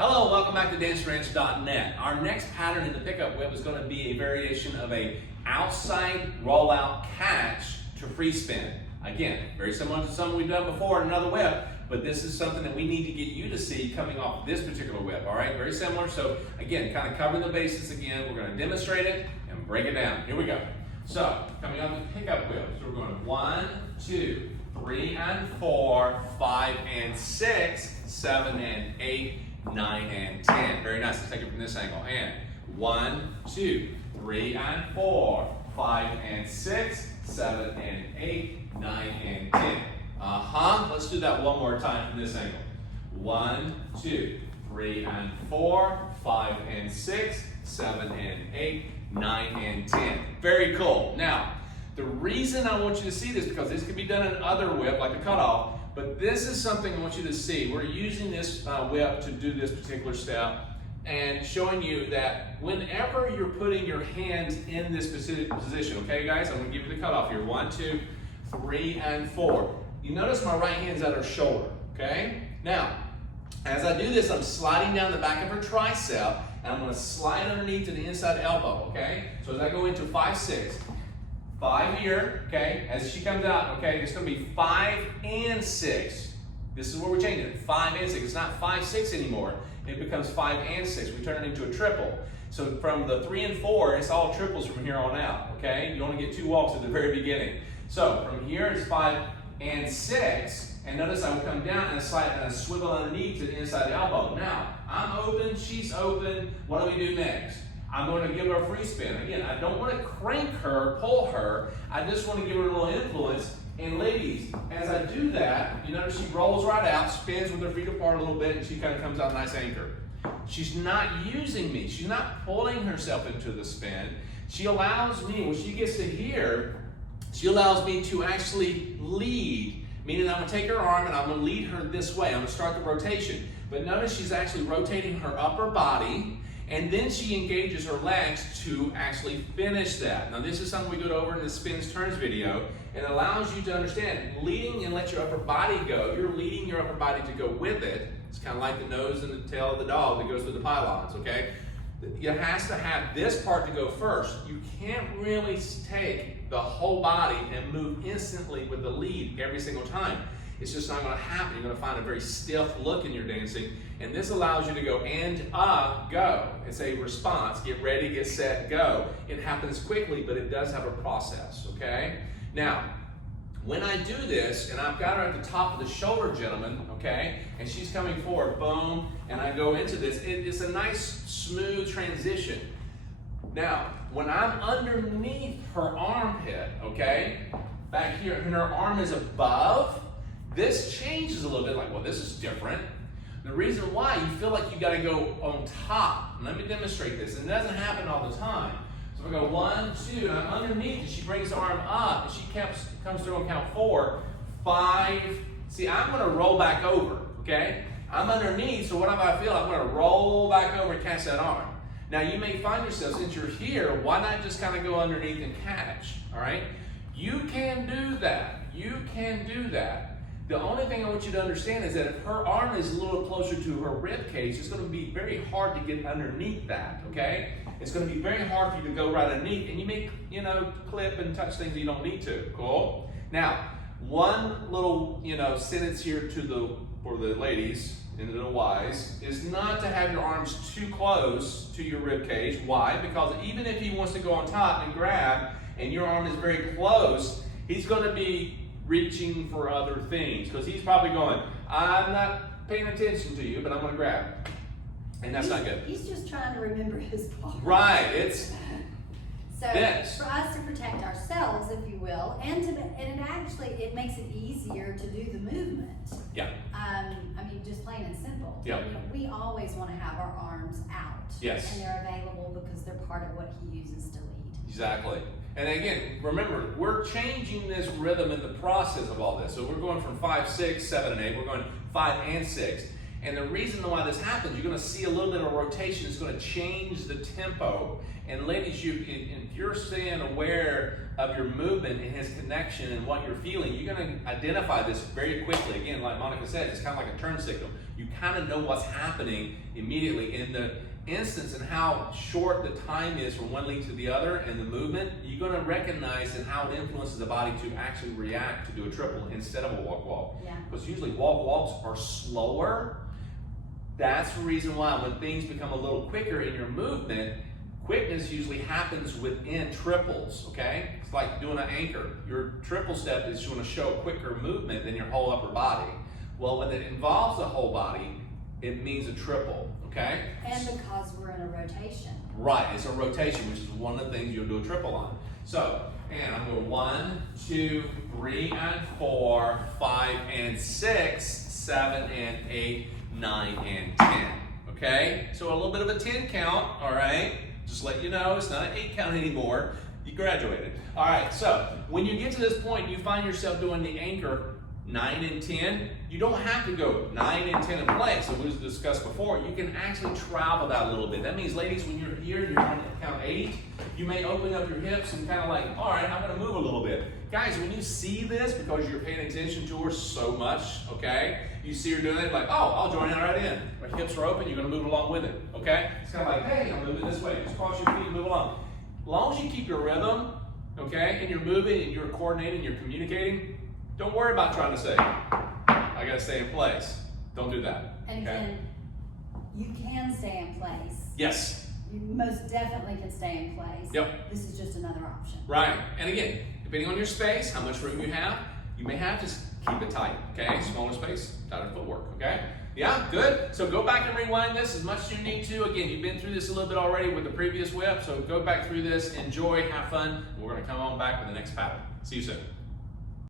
Hello, welcome back to DanceRanch.net. Our next pattern in the pickup whip is going to be a variation of a outside rollout catch to free spin. Again, very similar to something we've done before in another whip, but this is something that we need to get you to see coming off this particular whip, all right? Very similar. So again, kind of covering the bases again. We're going to demonstrate it and break it down. Here we go. So coming off the pickup whip, so we're going 1, 2, 3 and 4, 5 and 6, 7 and 8, 9 and 10. Very nice. Let's take it from this angle. And 1, 2, 3 and 4, 5 and 6, 7 and 8, 9 and 10. Let's do that one more time from this angle. 1, 2, 3 and 4, 5 and 6, 7 and 8, 9 and 10. Very cool. Now, the reason I want you to see this, because this could be done in other whip, like the cutoff, but this is something I want you to see. We're using this whip to do this particular step and showing you that whenever you're putting your hands in this specific position, okay guys, I'm gonna give you the cutoff here. 1, 2, 3, and 4. You notice my right hand's at her shoulder, okay? Now, as I do this, I'm sliding down the back of her tricep, and I'm gonna slide underneath to the inside elbow, okay? So as I go into 5, 6, 5 here, okay? As she comes out, okay, it's gonna be 5 and 6. This is where we're changing it, 5 and 6. It's not 5, 6 anymore. It becomes 5 and 6. We turn it into a triple. So from the 3 and 4, it's all triples from here on out, okay? You only get 2 walks at the very beginning. So from here, it's 5 and 6. And notice I will come down and slide and swivel underneath to the inside the elbow. Now, I'm open, she's open. What do we do next? I'm going to give her a free spin. Again, I don't want to crank her, pull her. I just want to give her a little influence. And ladies, as I do that, you notice she rolls right out, spins with her feet apart a little bit, and she kind of comes out nice anchor. She's not using me. She's not pulling herself into the spin. She allows me, when she gets to here, she allows me to actually lead, meaning I'm going to take her arm and I'm going to lead her this way. I'm going to start the rotation. But notice she's actually rotating her upper body, and then she engages her legs to actually finish that. Now this is something we go over in the spins turns video, and it allows you to understand leading and let your upper body go. You're leading your upper body to go with it. It's kind of like the nose and the tail of the dog that goes through the pylons, okay? It has to have this part to go first. You can't really take the whole body and move instantly with the lead every single time. It's just not going to happen. You're going to find a very stiff look in your dancing, and this allows you to go and go. It's a response. Get ready, get set, go. It happens quickly, but it does have a process, okay? Now, when I do this, and I've got her at the top of the shoulder, gentlemen, okay, and she's coming forward, boom, and I go into this, it's a nice, smooth transition. Now, when I'm underneath her armpit, okay, back here, and her arm is above, this changes a little bit, like, well, this is different. The reason why, you feel like you gotta go on top. Let me demonstrate this, and it doesn't happen all the time. So we go 1, 2, and I'm underneath, and she brings the arm up, and she comes through on count 4, 5. See, I'm gonna roll back over, okay? I'm underneath, so what if I feel? I'm gonna roll back over and catch that arm. Now you may find yourself, since you're here, why not just kind of go underneath and catch, all right? You can do that, you can do that. The only thing I want you to understand is that if her arm is a little closer to her rib cage, it's going to be very hard to get underneath that, okay? It's going to be very hard for you to go right underneath, and you may, clip and touch things that you don't need to, cool? Now, one little, sentence here for the ladies and the wives is not to have your arms too close to your rib cage. Why? Because even if he wants to go on top and grab, and your arm is very close, he's going to be reaching for other things, because he's probably going, I'm not paying attention to you, but I'm going to grab. And that's not good. He's just trying to remember his part. Right, it's so this. For us to protect ourselves, if you will, and it makes it easier to do the movement. Yeah. Just plain and simple. Yeah. We always want to have our arms out. Yes. And they're available because they're part of what he uses to lead. Exactly. And again, remember, we're changing this rhythm in the process of all this. So we're going from 5, 6, 7, and 8. We're going 5 and 6. And the reason why this happens, you're going to see a little bit of rotation. It's going to change the tempo. And ladies, if you're staying aware of your movement and his connection and what you're feeling, you're going to identify this very quickly. Again, like Monica said, it's kind of like a turn signal. You you kind of know what's happening immediately. In the instance and how short the time is from one lead to the other and the movement, you're going to recognize and how it influences the body to actually react to do a triple instead of a walk-walk. Yeah. Because usually walk-walks are slower. That's the reason why when things become a little quicker in your movement, quickness usually happens within triples, okay? It's like doing an anchor. Your triple step is going to show quicker movement than your whole upper body. Well, when it involves the whole body, it means a triple, okay? And because we're in a rotation. Right, it's a rotation, which is one of the things you'll do a triple on. So, and I'm going 1, 2, 3, and 4, 5, and 6, 7, and 8, 9, and 10, okay? So a little bit of a 10 count, all right? Just let you know, it's not an 8 count anymore. You graduated. All right, so when you get to this point, you find yourself doing the anchor 9 and 10, you don't have to go 9 and 10 in place. So we discussed before, you can actually travel that a little bit. That means, ladies, when you're here and you're on count 8, you may open up your hips and kind of like, all right, I'm going to move a little bit. Guys, when you see this, because you're paying attention to her so much, okay, you see her doing it like, oh, I'll join her right in. Her hips are open, you're going to move along with it, okay? It's kind of like, hey, I'm moving this way. Just cross your feet and move along. As long as you keep your rhythm, okay, and you're moving and you're coordinating, you're communicating, don't worry about trying to say, I gotta stay in place. Don't do that. And okay? again, you can stay in place. Yes. You most definitely can stay in place. Yep. This is just another option. Right. And again, depending on your space, how much room you have, you may have to keep it tight. Okay. Smaller space, tighter footwork. Okay. Yeah. Good. So go back and rewind this as much as you need to. Again, you've been through this a little bit already with the previous whip. So go back through this, enjoy, have fun. We're gonna come on back with the next pattern. See you soon.